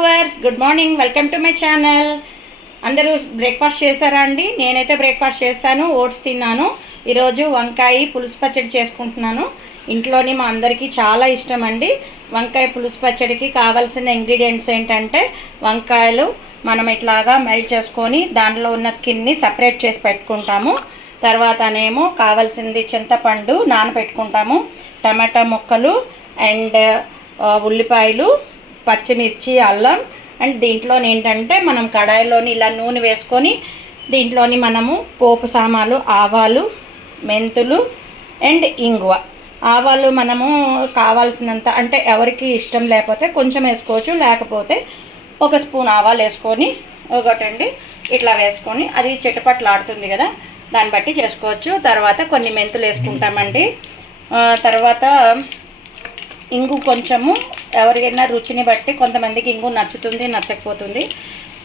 Viewers, good morning. Welcome to my channel. అందరూ breakfast చేశారా అండి? నేనైతే బ్రేక్ఫాస్ట్ చేశాను, ఓట్స్ తిన్నాను. ఈరోజు వంకాయ పులుసు పచ్చడి చేసుకుంటున్నాను. ఇంట్లోని మా అందరికీ చాలా ఇష్టం అండి. వంకాయ పులుసు పచ్చడికి కావాల్సిన ఇంగ్రీడియంట్స్ ఏంటంటే, వంకాయలు మనం ఇట్లాగా మెల్ట్ చేసుకొని దాంట్లో ఉన్న స్కిన్ని సపరేట్ చేసి పెట్టుకుంటాము. తర్వాతనేమో కావాల్సింది చింతపండు నానబెట్టుకుంటాము, టమాటా ముక్కలు అండ్ ఉల్లిపాయలు, పచ్చిమిర్చి, అల్లం. అండ్ దీంట్లోని ఏంటంటే మనం కడాయిలోని ఇలా నూనె వేసుకొని దీంట్లోని మనము పోపు సామాలు, ఆవాలు, మెంతులు అండ్ ఇంగువ. ఆవాలు మనము కావాల్సినంత, అంటే ఎవరికి ఇష్టం లేకపోతే కొంచెం వేసుకోవచ్చు, లేకపోతే ఒక స్పూన్ ఆవాలు వేసుకొని ఒకటండి ఇట్లా వేసుకొని అది చిటపట్లాడుతుంది కదా, దాన్ని బట్టి చేసుకోవచ్చు. తర్వాత కొన్ని మెంతులు వేసుకుంటామండి. తర్వాత ఇంగు కొంచెము, ఎవరికైనా రుచిని బట్టి, కొంతమందికి ఇంగు నచ్చుతుంది, నచ్చకపోతుంది.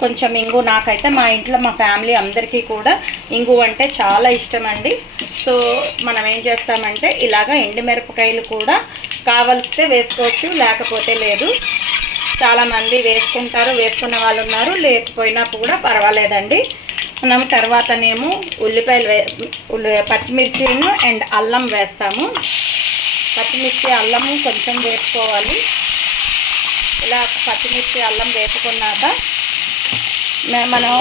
కొంచెం ఇంగు, నాకైతే మా ఇంట్లో మా ఫ్యామిలీ అందరికీ కూడా ఇంగు అంటే చాలా ఇష్టం అండి. సో మనం ఏం చేస్తామంటే ఇలాగ ఎండుమిరపకాయలు కూడా కావలిస్తే వేసుకోవచ్చు, లేకపోతే లేదు. చాలామంది వేసుకుంటారు, వేసుకున్న వాళ్ళు ఉన్నారు, లేకపోయినా కూడా పర్వాలేదండి. మనం తర్వాతనేమో పచ్చిమిర్చిను అండ్ అల్లం వేస్తాము. పచ్చిమిర్చి, అల్లము కొంచెం వేసుకోవాలి. ఇలా పచ్చిమిర్చి, అల్లం వేసుకున్నాక మనం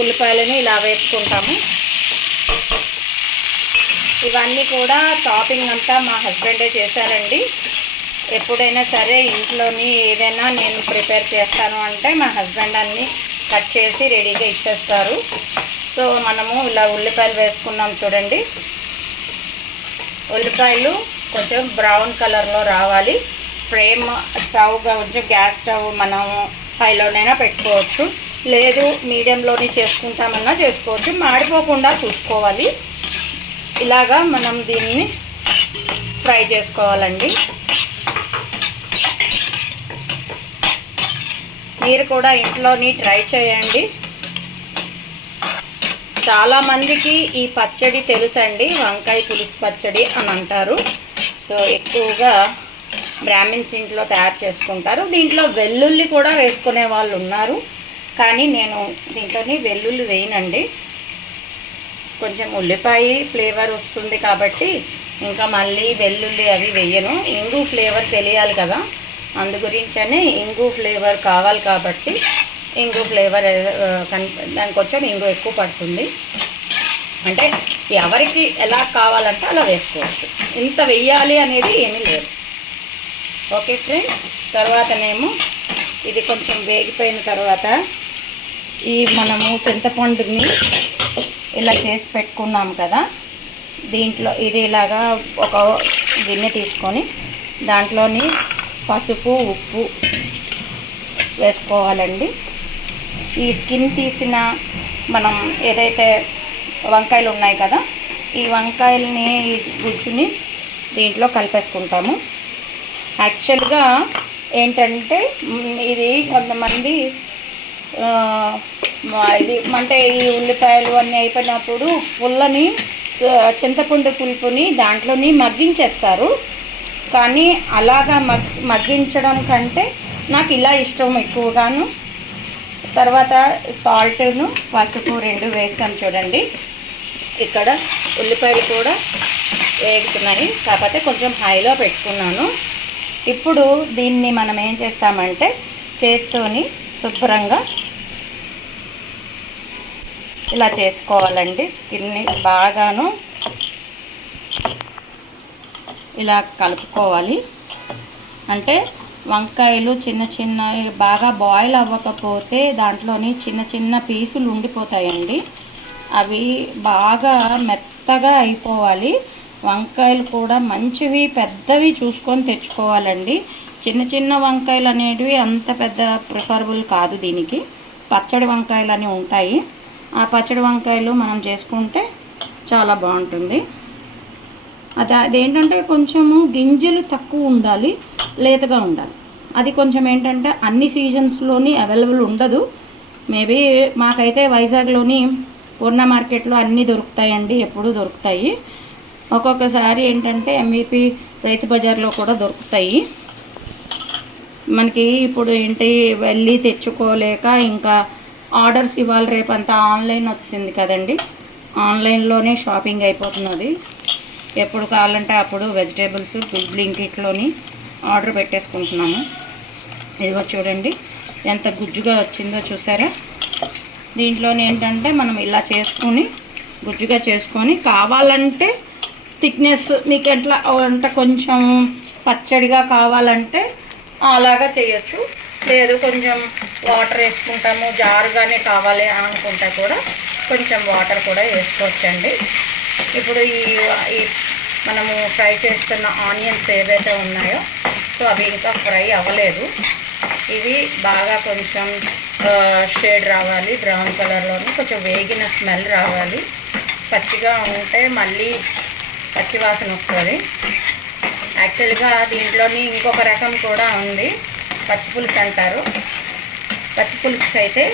ఉల్లిపాయలని ఇలా వేసుకుంటాము. ఇవన్నీ కూడా టాపింగ్ అంతా మా హస్బెండే చేశారండి. ఎప్పుడైనా సరే ఇంట్లోని ఏదైనా నేను ప్రిపేర్ చేస్తాను అంటే మా హస్బెండ్ అన్నీ కట్ చేసి రెడీగా ఇచ్చేస్తారు. సో మనము ఇలా ఉల్లిపాయలు వేసుకున్నాం చూడండి. ఉల్లిపాయలు కొంచెం బ్రౌన్ కలర్లో రావాలి. ఫ్లేమ్ స్టవ్గా కొంచెం గ్యాస్ స్టవ్ మనం హైలోనైనా పెట్టుకోవచ్చు, లేదు మీడియంలోని చేసుకుంటామన్నా చేసుకోవచ్చు. మాడిపోకుండా చూసుకోవాలి. ఇలాగా మనం దీన్ని ఫ్రై చేసుకోవాలండి. మీరు కూడా ఇంట్లోని ట్రై చేయండి. చాలామందికి ఈ పచ్చడి తెలుసండి, వంకాయ పులుసు పచ్చడి అని అంటారు. సో ఎక్కువగా బ్రాహ్మిన్స్ ఇంట్లో తయారు చేసుకుంటారు. దీంట్లో వెల్లుల్లి కూడా వేసుకునే వాళ్ళు ఉన్నారు, కానీ నేను దీంట్లోని వెల్లుల్లి వేయనండి. కొంచెం ఉల్లిపాయ ఫ్లేవర్ వస్తుంది కాబట్టి ఇంకా మళ్ళీ వెల్లుల్లి అవి వేయను. ఇంగు ఫ్లేవర్ తెలియాలి కదా, అందు గురించనే ఇంగు ఫ్లేవర్ కావాలి కాబట్టి ఇంగు ఫ్లేవర్ దానికి కొంచెం ఇంగు ఎక్కువ పడుతుంది. అంటే ఎవరికి ఎలా కావాలంటే అలా వేసుకోవచ్చు, ఇంత వెయ్యాలి అనేది ఏమీ లేదు. ఓకే ఫ్రెండ్స్, తర్వాతనేమో ఇది కొంచెం వేగిపోయిన తర్వాత ఈ మనము చింతపండుని ఇలా చేసి పెట్టుకున్నాం కదా, దీంట్లో ఇది ఇలాగా ఒక గిన్నె తీసుకొని దాంట్లోని పసుపు, ఉప్పు వేసుకోవాలండి. ఈ స్కిన్ తీసిన మనం ఏదైతే వంకాయలు ఉన్నాయి కదా, ఈ వంకాయలని ఈ గుజ్జుని దీంట్లో కలిపేసుకుంటాము. యాక్చువల్గా ఏంటంటే ఇది కొంతమంది ఇది అంటే ఈ ఉల్లిపాయలు అన్నీ అయిపోయినప్పుడు పుల్లని, చింతపండు పులుపుని దాంట్లోని మగ్గించేస్తారు. కానీ అలాగా మగ్గించడం కంటే నాకు ఇలా ఇష్టం ఎక్కువగాను. తర్వాత సాల్ట్ను, పసుపు 2 వేసాం చూడండి. ఇక్కడ ఉల్లిపాయలు కూడా వేగుతున్నాయి, కాకపోతే కొంచెం హైలో పెట్టుకున్నాను. ఇప్పుడు దీన్ని మనం ఏం చేస్తామంటే చేత్తోని శుభ్రంగా ఇలా చేసుకోవాలండి. స్కిన్ని బాగాను ఇలా కలుపుకోవాలి. అంటే వంకాయలు చిన్న చిన్న బాగా బాయిల్ అవ్వకపోతే దాంట్లోని చిన్న చిన్న పీసులు ఉండిపోతాయండి. అవి బాగా మెత్తగా అయిపోవాలి. వంకాయలు కూడా మంచివి పెద్దవి చూసుకొని తెచ్చుకోవాలండి. చిన్న చిన్న వంకాయలు అనేటివి అంత పెద్ద ప్రిఫరబుల్ కాదు దీనికి. పచ్చడి వంకాయలు అని ఉంటాయి, ఆ పచ్చడి వంకాయలు మనం చేసుకుంటే చాలా బాగుంటుంది. అదేంటంటే కొంచెము గింజలు తక్కువ ఉండాలి, లేతగా ఉండాలి. అది కొంచెం ఏంటంటే అన్ని సీజన్స్లోని అవైలబుల్ ఉండదు. మేబీ మాకైతే వైజాగ్లోని పూర్ణ మార్కెట్లో అన్నీ దొరుకుతాయండి, ఎప్పుడూ దొరుకుతాయి. ఒక్కొక్కసారి ఏంటంటే ఎంవిపి రైతు బజార్లో కూడా దొరుకుతాయి. మనకి ఇప్పుడు ఏంటి వెళ్ళి తెచ్చుకోలేక ఇంకా ఆర్డర్స్ ఇవాళ రేపు అంతా ఆన్లైన్ వచ్చింది కదండి. ఆన్లైన్లోనే షాపింగ్ అయిపోతున్నది. ఎప్పుడు కావాలంటే అప్పుడు వెజిటేబుల్స్ బ్లింకిట్లోని ఆర్డర్ పెట్టేసుకుంటున్నాము. ఇదిగో చూడండి ఎంత గుజ్జుగా వచ్చిందో చూసారా. దీంట్లోనే ఏంటంటే మనం ఇలా చేసుకొని గుజ్జుగా చేసుకొని కావాలంటే థిక్నెస్ మీకు ఎట్లా అంటే కొంచెం పచ్చడిగా కావాలంటే అలాగా చేయొచ్చు. లేదు కొంచెం వాటర్ వేసుకుంటాము జారుగానే కావాలి అనుకుంటే కూడా కొంచెం వాటర్ కూడా వేసుకోవచ్చండి. ఇప్పుడు ఈ మనము ఫ్రై చేస్తున్న ఆనియన్స్ ఏవైతే ఉన్నాయో సో అవి ఇంకా ఫ్రై అవ్వలేదు. ఇవి బాగా కొంచెం షేడ్ రావాలి, బ్రౌన్ కలర్లోని కొంచెం వేగిన స్మెల్ రావాలి. పచ్చిగా ఉంటే మళ్ళీ పచ్చివాసన వస్తుంది. యాక్చువల్గా దీంట్లోని ఇంకొక రకం కూడా ఉంది, పచ్చిపులుసు అంటారు. పచ్చిపులుసుకి అయితే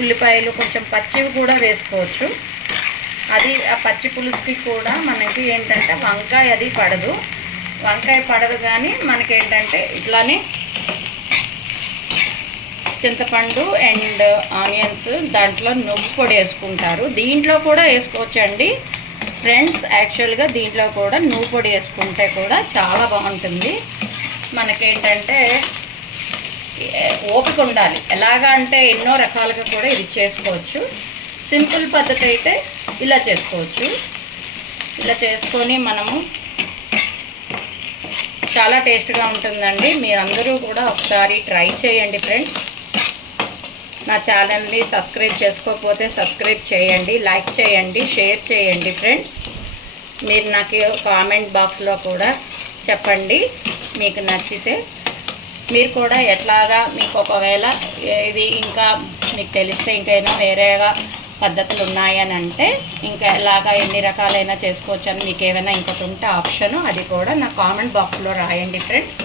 ఉల్లిపాయలు కొంచెం పచ్చివి కూడా వేసుకోవచ్చు. అది ఆ పచ్చి పులుసుకి కూడా మనకి ఏంటంటే వంకాయ అది పడదు, వంకాయ పడదు కానీ మనకేంటంటే ఇట్లానే చింతపండు అండ్ ఆనియన్స్ దాంట్లో నువ్వు పొడి వేసుకుంటారు. దీంట్లో కూడా వేసుకోవచ్చండి ఫ్రెండ్స్. యాక్చువల్గా దీంట్లో కూడా నువ్వు పొడి వేసుకుంటే కూడా చాలా బాగుంటుంది. మనకేంటంటే ఓపిక ఉండాలి. ఎలాగా అంటే ఎన్నో రకాలుగా కూడా ఇది చేసుకోవచ్చు. సింపుల్ పద్ధతి అయితే ఇలా చేసుకోవచ్చు. ఇలా చేసుకొని మనము చాలా టేస్ట్గా ఉంటుందండి. మీరందరూ కూడా ఒకసారి ట్రై చేయండి ఫ్రెండ్స్. నా ఛానల్ని సబ్స్క్రైబ్ చేసుకోకపోతే సబ్స్క్రైబ్ చేయండి, లైక్ చేయండి, షేర్ చేయండి ఫ్రెండ్స్. మీరు నాకు కామెంట్ బాక్స్లో కూడా చెప్పండి మీకు నచ్చితే. మీరు కూడా ఎట్లాగా మీకు ఒకవేళ ఇది ఇంకా మీకు తెలిస్తే ఇంకైనా వేరేగా పద్ధతులు ఉన్నాయని అంటే ఇంకా ఎలాగా ఎన్ని రకాలైనా చేసుకోవచ్చు అని మీకు ఏమైనా ఇంకోటి ఉంటే ఆప్షను అది కూడా నా కామెంట్ బాక్స్లో రాయండి ఫ్రెండ్స్.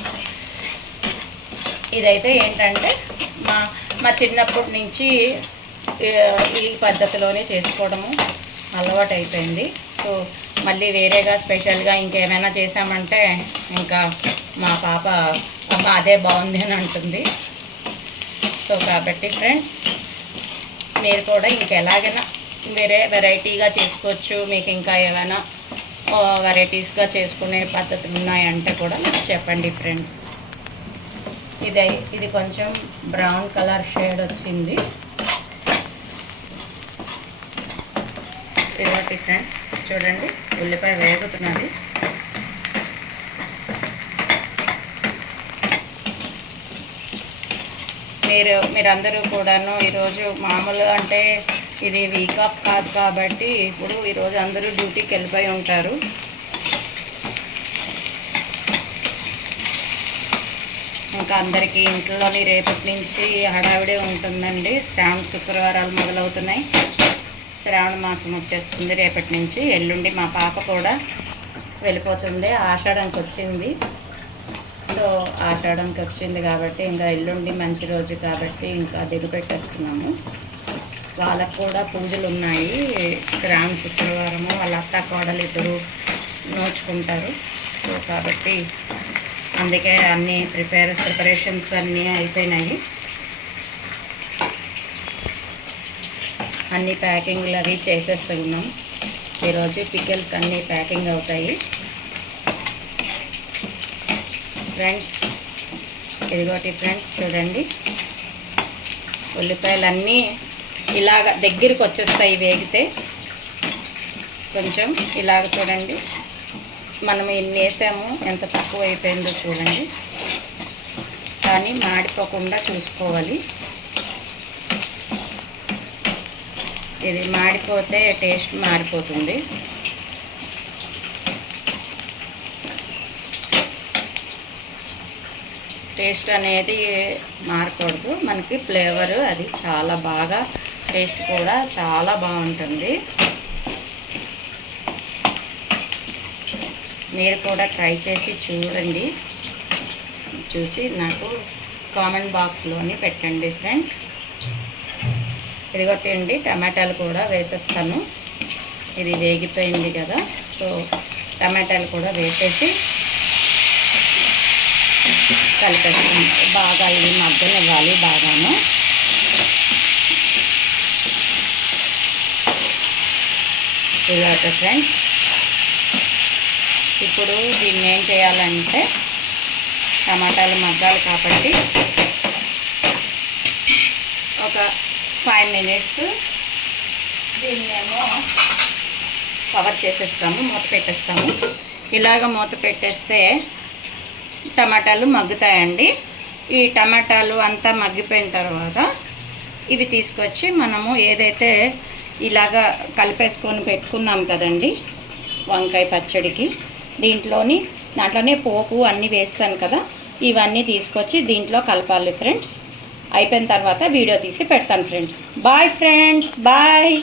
ఇదైతే ఏంటంటే మా చిన్నప్పటి నుంచి ఈ పద్ధతిలోనే చేసుకోవడము అలవాటు అయిపోయింది. సో మళ్ళీ వేరేగా స్పెషల్గా ఇంకేమైనా చేసామంటే ఇంకా మా పాప అమ్మ అదే బాగుంది అని అంటుంది. సో కాబట్టి ఫ్రెండ్స్ మీరు కూడా ఇంకెలాగైనా వేరే వెరైటీగా చేసుకోవచ్చు. మీకు ఇంకా ఏమైనా వెరైటీస్గా చేసుకునే పద్ధతులు ఉన్నాయంటే కూడా నాకు చెప్పండి ఫ్రెండ్స్. ఇది కొంచెం బ్రౌన్ కలర్ షేడ్ వచ్చింది. ఇదిగోటి ఫ్రెండ్స్ చూడండి ఉల్లిపాయ వేగుతున్నది. మీరందరూ కూడాను ఈరోజు మామూలుగా అంటే ఇది వీక్ ఆఫ్ కాదు కాబట్టి ఇప్పుడు ఈరోజు అందరూ డ్యూటీకి వెళ్ళిపోయి ఉంటారు. ఇంకా అందరికీ ఇంట్లోని రేపటి నుంచి హడావిడే ఉంటుందండి. శ్రావణ శుక్రవారాలు మొదలవుతున్నాయి. శ్రావణ మాసం వచ్చేస్తుంది రేపటి నుంచి. ఎల్లుండి మా పాప కూడా వెళ్ళిపోతుంది. ఆషాఢంకి వచ్చింది. సో ఆషాఢంకి వచ్చింది కాబట్టి ఇంకా ఎల్లుండి మంచి రోజు కాబట్టి ఇంకా దిగుపెట్టేస్తున్నాము. వాళ్ళకు కూడా పూజలు ఉన్నాయి. శ్రావణ శుక్రవారము వాళ్ళ అత్త కోడలు ఇద్దరు నోచుకుంటారు. సో కాబట్టి అందుకే అన్నీ ప్రిపరేషన్స్ అన్నీ అయిపోయినాయి. అన్నీ ప్యాకింగ్లు అవి చేసేస్తున్నాం. ఈరోజు పికిల్స్ అన్నీ ప్యాకింగ్ అవుతాయి ఫ్రెండ్స్. ఇదిగోటి ఫ్రెండ్స్ చూడండి ఉల్లిపాయలన్నీ ఇలాగ దగ్గరికి వచ్చేస్తాయి వేగితే. కొంచెం ఇలాగ చూడండి మనం ఎన్ని వేసాము ఎంత తక్కువ అయిపోయిందో చూడండి. కానీ మాడిపోకుండా చూసుకోవాలి. ఇది మాడిపోతే టేస్ట్ మారిపోతుంది. టేస్ట్ అనేది మారకూడదు. మనకి ఫ్లేవర్ అది చాలా బాగా టేస్ట్ కూడా చాలా బాగుంటుంది. మీరు కూడా ట్రై చేసి చూడండి. చూసి నాకు కామెంట్ బాక్స్లోని పెట్టండి ఫ్రెండ్స్. ఇదిగొట్టండి టమాటాలు కూడా వేసేస్తాను. ఇది వేగిపోయింది కదా. సో టమాటాలు కూడా వేసేసి కలిపేస్తాం. బాగా ఇది మగ్గనివ్వాలి బాగాను. ఇలాగే ఫ్రెండ్స్, ఇప్పుడు దీన్ని ఏం చేయాలంటే టమాటాలు మగ్గాలి కాబట్టి ఒక 5 మినిట్స్ దీన్నేమో కవర్ చేసేస్తాము, మూత పెట్టేస్తాము. ఇలాగ మూత పెట్టేస్తే టమాటాలు మగ్గుతాయండి. ఈ టమాటాలు అంతా మగ్గిపోయిన తర్వాత ఇవి తీసుకొచ్చి మనము ఏదైతే ఇలాగా కలిపేసుకొని పెట్టుకున్నాం కదండి వంకాయ పచ్చడికి, దాంట్లోనే పోపు అన్నీ వేస్తాను కదా, ఇవన్నీ తీసుకొచ్చి దీంట్లో కలపాలి ఫ్రెండ్స్. అయిపోయిన తర్వాత వీడియో తీసి పెడతాను ఫ్రెండ్స్. Bye friends, bye.